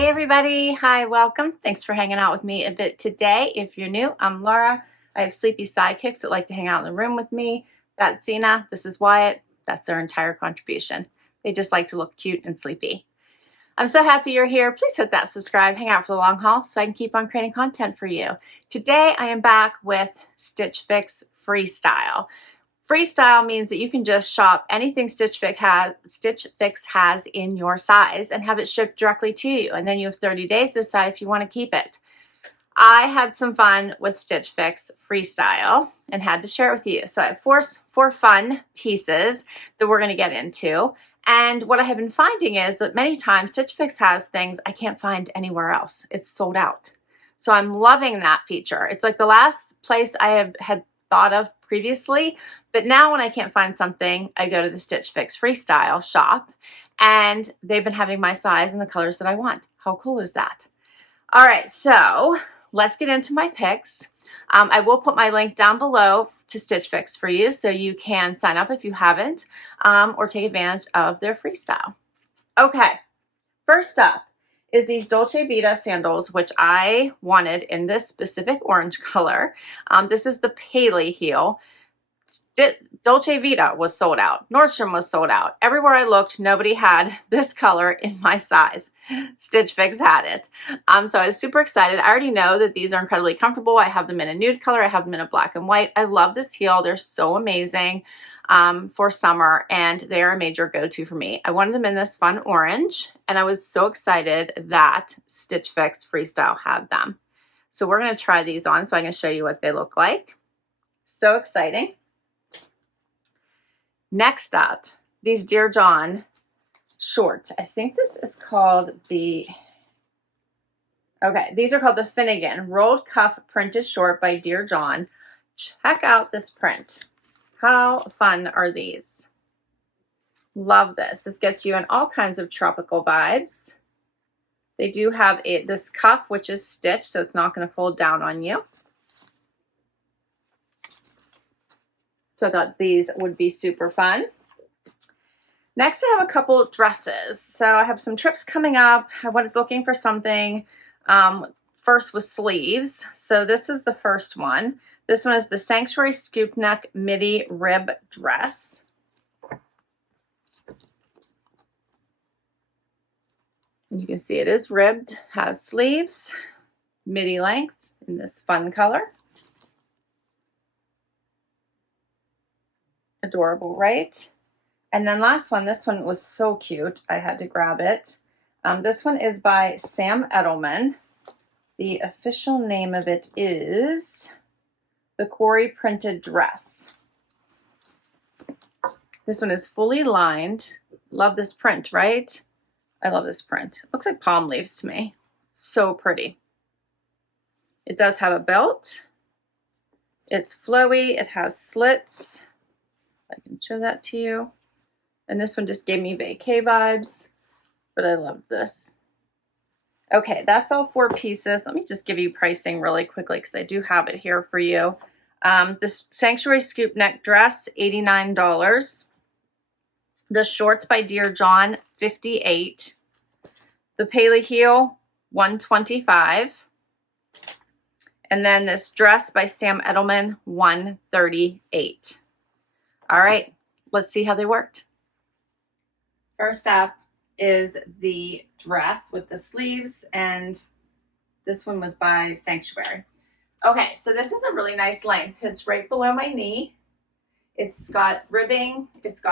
Hey everybody, hi, welcome. Thanks for hanging out with me a bit today. If you're new, I'm Laura. I have sleepy sidekicks that like to hang out in the room with me. That's Zena, this is Wyatt. That's their entire contribution. They just like to look cute and sleepy. I'm so happy you're here. Please hit that subscribe, hang out for the long haul so I can keep on creating content for you. Today I am back with Stitch Fix Freestyle. Freestyle means that you can just shop anything Stitch Fix has in your size and have it shipped directly to you. And then you have 30 days to decide if you want to keep it. I had some fun with Stitch Fix Freestyle and had to share it with you. So I have four fun pieces that we're going to get into. And what I have been finding is that many times Stitch Fix has things I can't find anywhere else. It's sold out. So I'm loving that feature. It's like the last place I had thought of previously, but now when I can't find something, I go to the Stitch Fix Freestyle shop, and they've been having my size and the colors that I want. How cool is that? All right, so let's get into my picks. I will put my link down below to Stitch Fix for you so you can sign up if you haven't, or take advantage of their Freestyle. Okay, first up is these Dolce Vita sandals, which I wanted in this specific orange color. This is the Paley heel. Dolce Vita was sold out. Nordstrom was sold out. Everywhere I looked, nobody had this color in my size. Stitch Fix had it. So I was super excited. I already know that these are incredibly comfortable. I have them in a nude color. I have them in a black and white. I love this heel. They're so amazing for summer, and they're a major go-to for me. I wanted them in this fun orange, and I was so excited that Stitch Fix Freestyle had them. So we're going to try these on so I can show you what they look like. So exciting. Next up, these Dear John shorts. I think this is called these are called the Finnegan Rolled Cuff Printed Short by Dear John. Check out this print. How fun are these? Love this. This gets you in all kinds of tropical vibes. They do have this cuff, which is stitched, so it's not going to fold down on you. So I thought these would be super fun. Next, I have a couple dresses. So I have some trips coming up. I was looking for something first with sleeves. So this is the first one. This one is the Sanctuary Scoop Neck Midi Rib Dress. And you can see it is ribbed, has sleeves, midi length in this fun color. Adorable, right? And then last one, this one was so cute, I had to grab it. This one is by Sam Edelman. The official name of it is the Cori Printed Dress. This one is fully lined. Love this print, right? I love this print. It looks like palm leaves to me. So pretty. It does have a belt. It's flowy. It has slits. I can show that to you. And this one just gave me vacay vibes, but I love this. Okay, that's all four pieces. Let me just give you pricing really quickly because I do have it here for you. This Sanctuary Scoop Neck Dress, $89. The shorts by Dear John, $58. The Paley heel, $125. And then this dress by Sam Edelman, $138. All right, let's see how they worked. First up is the dress with the sleeves, and this one was by Sanctuary. Okay, so this is a really nice length. It's right below my knee. It's got ribbing. It's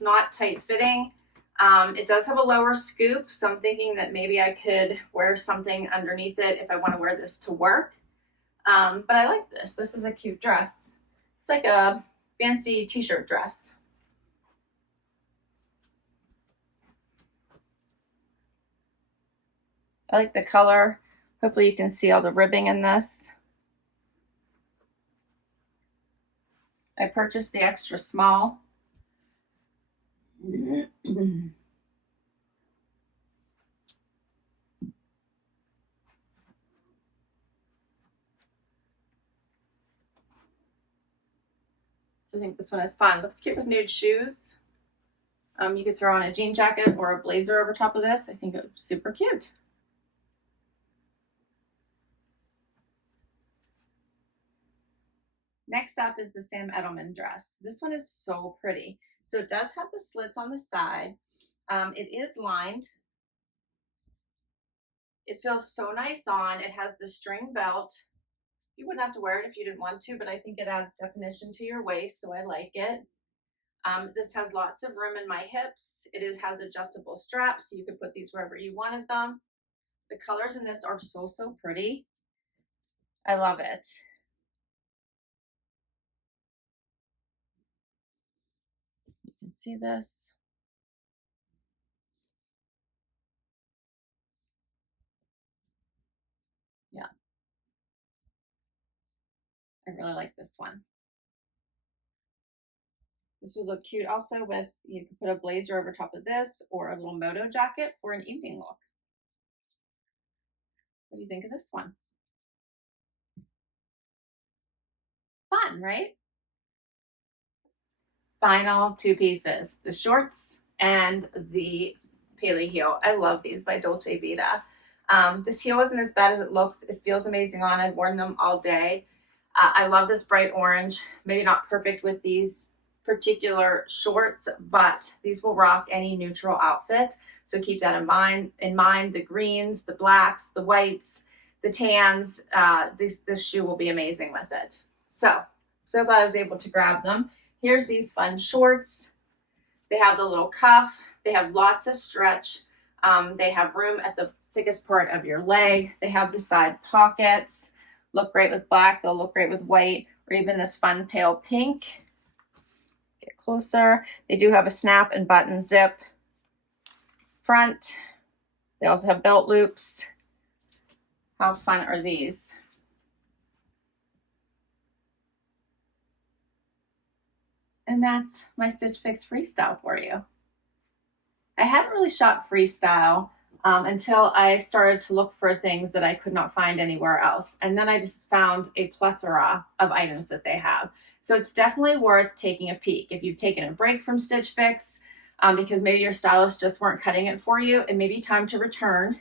not tight fitting. It does have a lower scoop, so I'm thinking that maybe I could wear something underneath it if I want to wear this to work. But I like this. This is a cute dress. It's like a fancy t-shirt dress. I like the color. Hopefully you can see all the ribbing in this. I purchased the extra small. I think this one is fun. Looks cute with nude shoes. You could throw on a jean jacket or a blazer over top of this. I think it was super cute. Next up is the Sam Edelman dress. This one is so pretty. So it does have the slits on the side. It is lined. It feels so nice on. It has the string belt. You wouldn't have to wear it if you didn't want to, but I think it adds definition to your waist, so I like it. This has lots of room in my hips. It has adjustable straps, so you could put these wherever you wanted them. The colors in this are so, so pretty. I love it. You can see this. Yeah. I really like this one. This would look cute also with, you could put a blazer over top of this or a little moto jacket for an evening look. What do you think of this one? Fun, right? Final two pieces, the shorts and the Paley heel. I love these by Dolce Vita. This heel isn't as bad as it looks. It feels amazing on. I've worn them all day. I love this bright orange. Maybe not perfect with these particular shorts, but these will rock any neutral outfit. So keep that in mind. The greens, the blacks, the whites, the tans. This shoe will be amazing with it. So glad I was able to grab them. Here's these fun shorts. They have the little cuff. They have lots of stretch. They have room at the thickest part of your leg. They have the side pockets. Look great with black. They'll look great with white or even this fun pale pink. Get closer. They do have a snap and button zip front. They also have belt loops. How fun are these? And that's my Stitch Fix Freestyle for you. I hadn't really shot Freestyle until I started to look for things that I could not find anywhere else. And then I just found a plethora of items that they have. So it's definitely worth taking a peek. If you've taken a break from Stitch Fix because maybe your stylist just weren't cutting it for you, it may be time to return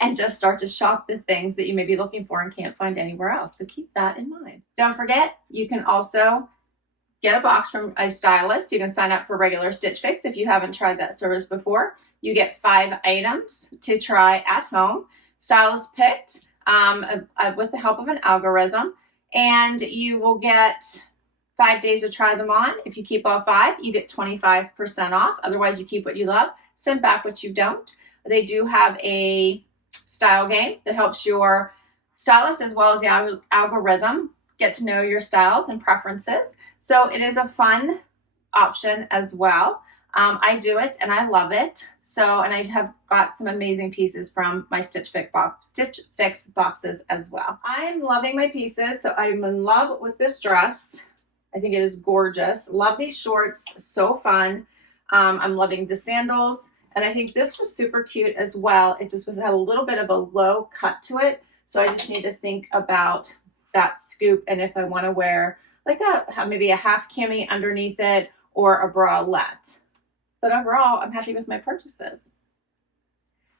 and just start to shop the things that you may be looking for and can't find anywhere else. So keep that in mind. Don't forget, you can also get a box from a stylist. You can sign up for regular Stitch Fix if you haven't tried that service before. You get 5 items to try at home, stylist picked with the help of an algorithm, and you will get 5 days to try them on. If you keep all 5, you get 25% off. Otherwise, you keep what you love, send back what you don't. They do have a style game that helps your stylist as well as the algorithm get to know your styles and preferences. So it is a fun option as well. I do it and I love it. And I have got some amazing pieces from my Stitch Fix boxes as well. I'm loving my pieces. So I'm in love with this dress. I think it is gorgeous. Love these shorts, so fun. I'm loving the sandals. And I think this was super cute as well. It just had a little bit of a low cut to it. So I just need to think about that scoop and if I want to wear like maybe a half cami underneath it or a bralette. But overall, I'm happy with my purchases.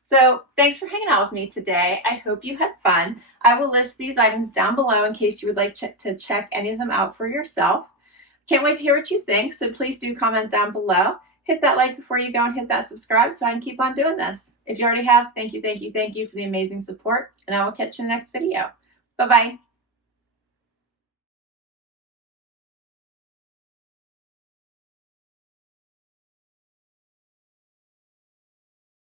So thanks for hanging out with me today. I hope you had fun. I will list these items down below in case you would like to check any of them out for yourself. Can't wait to hear what you think, so please do comment down below. Hit that like before you go and hit that subscribe so I can keep on doing this. If you already have, thank you for the amazing support, and I will catch you in the next video. Bye-bye.